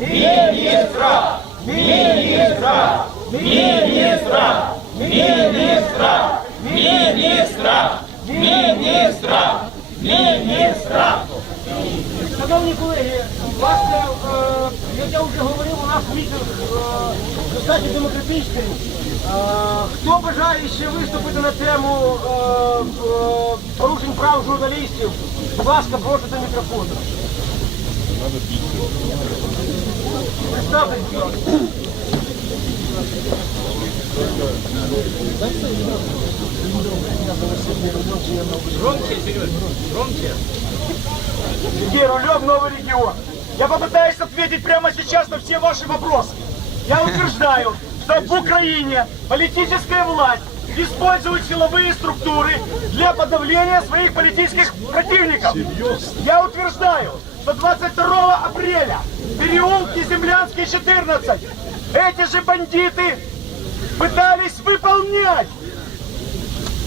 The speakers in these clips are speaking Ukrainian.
Міністра! Міністра! Міністра! Міністра! Міністра! Міністра! Міністра! Шановні колеги, власне, е, як я вже говорив, у нас мітинг е, достатньо демократичний. Е, Хто бажає ще виступити на тему порушень прав журналістів, будь ласка, прошу до мікрофону. Представте, будь ласка. Сергей Рулев, Новый регион. Я попытаюсь ответить прямо сейчас на все ваши вопросы. Я утверждаю, что в Украине политическая власть использует силовые структуры для подавления своих политических противников. Я утверждаю, что 22 апреля в переулке Землянский 14 эти же бандиты пытались выполнять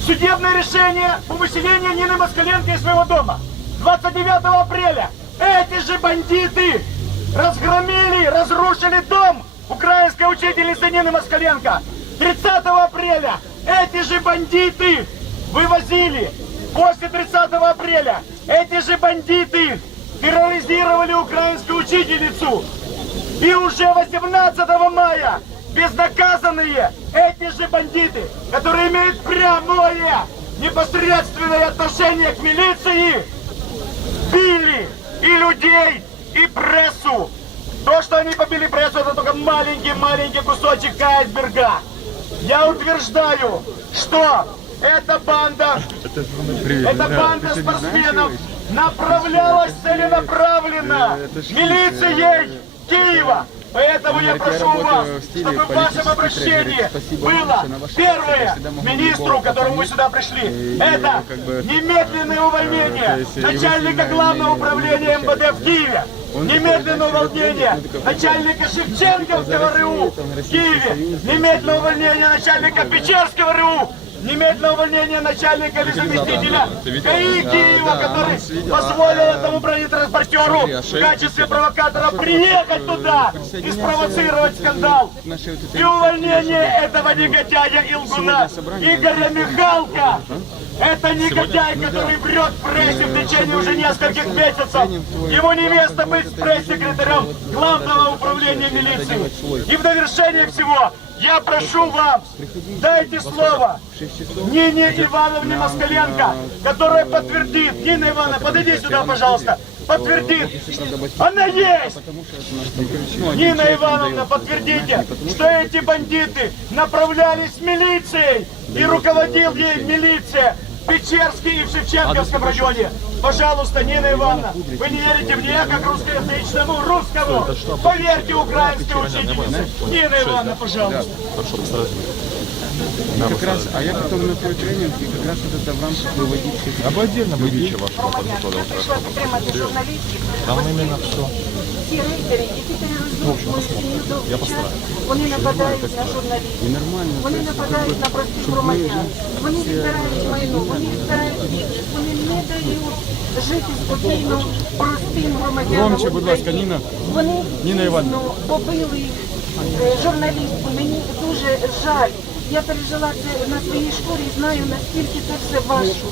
судебное решение по выселению Нины Москаленко из своего дома. 29 апреля эти же бандиты разгромили, разрушили дом украинской учительницы Нины Москаленко. 30 апреля эти же бандиты вывозили. После 30 апреля эти же бандиты терроризировали украинскую учительницу. И уже 18 мая безнаказанные эти же бандиты, которые имеют прямое непосредственное отношение к милиции, били и людей, и прессу. То, что они побили прессу, это только маленький-маленький кусочек айсберга. Я утверждаю, что эта банда, эта банда спортсменов направлялась целенаправленно. милицией Киева. Поэтому я прошу вас, чтобы в вашем обращении было первое министру, к которому мы сюда пришли, это немедленное увольнение начальника главного управления МВД в Киеве. Немедленное увольнение начальника Шевченковского РУ в Киеве. Немедленное увольнение начальника Печерского РУ. Немедленное увольнение начальника или заместителя. КАИ Киева, который позволил этому бронетранспортеру в качестве провокатора приехать туда и спровоцировать скандал. И увольнение этого негодяя Илгуна Игоря Михалка. Это негодяй, который врет в прессе в течение уже нескольких месяцев. Его невеста быть пресс-секретарем главного управления милиции. И в довершение всего я прошу вам, дайте слово. Нине Ивановне Москаленко, которая подтвердит, Нина Ивановна, подойди сюда, пожалуйста, подтвердит, она есть! Нина Ивановна, подтвердите, что эти бандиты направлялись милицией и руководил ей милиция Печерске и в Шевченковском районе. Пожалуйста, Нина Ивановна, вы не верите мне, как русскоязычному русскому. Поверьте украинской учительнице. Нина Ивановна, пожалуйста. Как раз, а я потом на твой тренинг, и как раз вот это в рамках выводить всех Або отдельно вивічі вашого Я подготовили. прийшла підтримати журналістів. Там іменно все. Ці рейдери, які тероризують мою сім'ю довгий час, вони нападають на журналістів. Вони нападають на простих громадян. Вони відбирають майно, вони відбирають бізнес, вони не дають жити спокійно простим громадянам. Громче, будь ласка, Ніна. Вони Ніна Іванівна. побили е, журналістку. Мені дуже жаль. Я пережила це на своїй шкурі, знаю наскільки це все важко.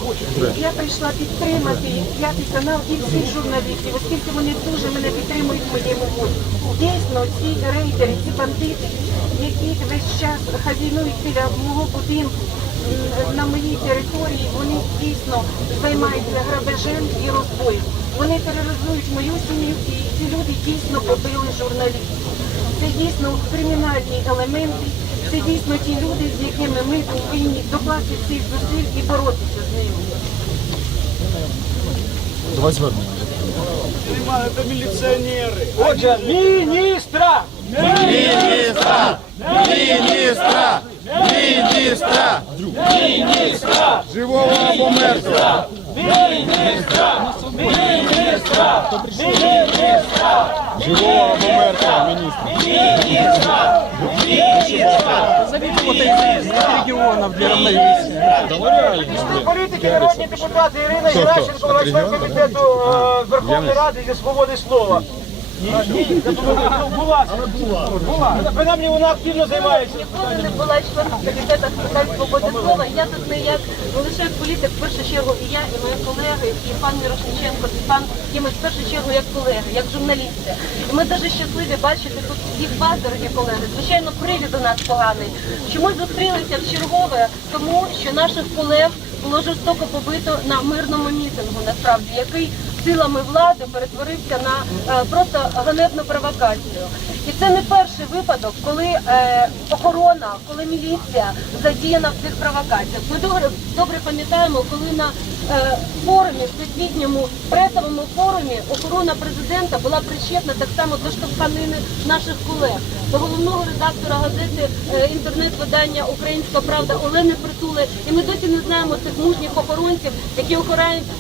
Я прийшла підтримати п'ятий канал і всіх журналістів, оскільки вони дуже мене підтримують в моєму волі. Дійсно, ці рейдери, ці бандити, які весь час хазінують біля мого будинку на моїй території, вони дійсно займаються грабежем і розбоєм. Вони тероризують мою сім'ю і ці люди дійсно побили журналістів. Дійсно кримінальні елементи, це дійсно ті люди, з якими ми повинні докласти всіх зусиль і боротися з ними. Давай звернемо. Это милиционеры. Отже, міністра! Міністра! Міністра! Міністра! Міністра! Живого або мертвого. Міністра! Міністра! Міністра! Живого або мертвого міністра. Політики, народні депутати Ірина Геращенко, член комітету е, Верховної Ради зі свободи слова. Була. була. Принаймні вона активно займається. Ніколи не була членом комітету з питань свободи слова. Я тут не як не лише як політик, в першу чергу і я, і мої колеги, і пан Мірошниченко, і пан Кімець, в першу чергу як колеги, як журналісти. І ми дуже щасливі бачити тут всіх вас, дорогі колеги. Звичайно, привід у нас поганий. Чому зустрілися в чергове? Тому що наших колег було жорстоко побито на мирному мітингу, насправді, який силами влади перетворився на е, просто ганебну провокацію. І це не перший випадок, коли е, охорона, коли міліція задіяна в цих провокаціях. Ми добре, добре пам'ятаємо, коли на форумі, всесвітньому пресовому форумі охорона президента була причетна так само до штовханини наших колег, до головного редактора газети е, інтернет-видання Українська Правда Олени Притули. І ми досі не знаємо цих мужніх охоронців, які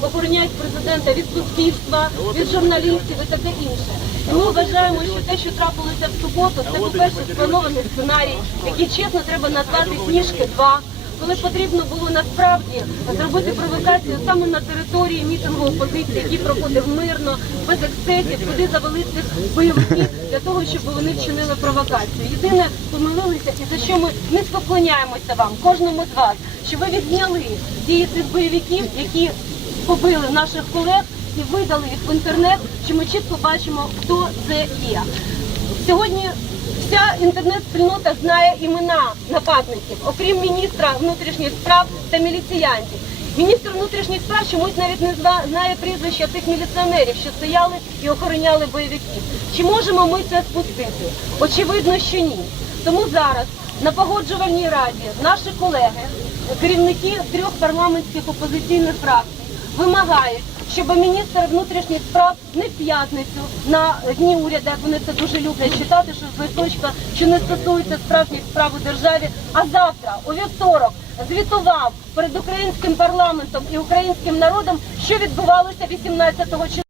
охороняють, президента від суспільства, від журналістів і таке інше. І ми вважаємо, що те, що трапилося в суботу, це по-перше спланований сценарій, який чесно треба назвати сніжки 2 коли потрібно було насправді зробити провокацію саме на території мітингу опозиції, який проходив мирно, без ексцесів, куди завели цих бойовиків для того, щоб вони вчинили провокацію. Єдине помилилися, і за що ми низько вклоняємося вам, кожному з вас, що ви відзняли дії цих бойовиків, які побили наших колег і видали їх в інтернет, що ми чітко бачимо, хто це є. Сьогодні інтернет-спільнота знає імена нападників, окрім міністра внутрішніх справ та міліціянтів. Міністр внутрішніх справ чомусь навіть не знає прізвища тих міліціонерів, що стояли і охороняли бойовиків. Чи можемо ми це спустити? Очевидно, що ні. Тому зараз на погоджувальній раді наші колеги, керівники трьох парламентських опозиційних фракцій, вимагають, щоб міністр внутрішніх справ не в п'ятницю на дні уряду, як вони це дуже люблять читати, що з листочка, що не стосується справжніх справ у державі, а завтра, у вівторок, звітував перед українським парламентом і українським народом, що відбувалося 18 числа.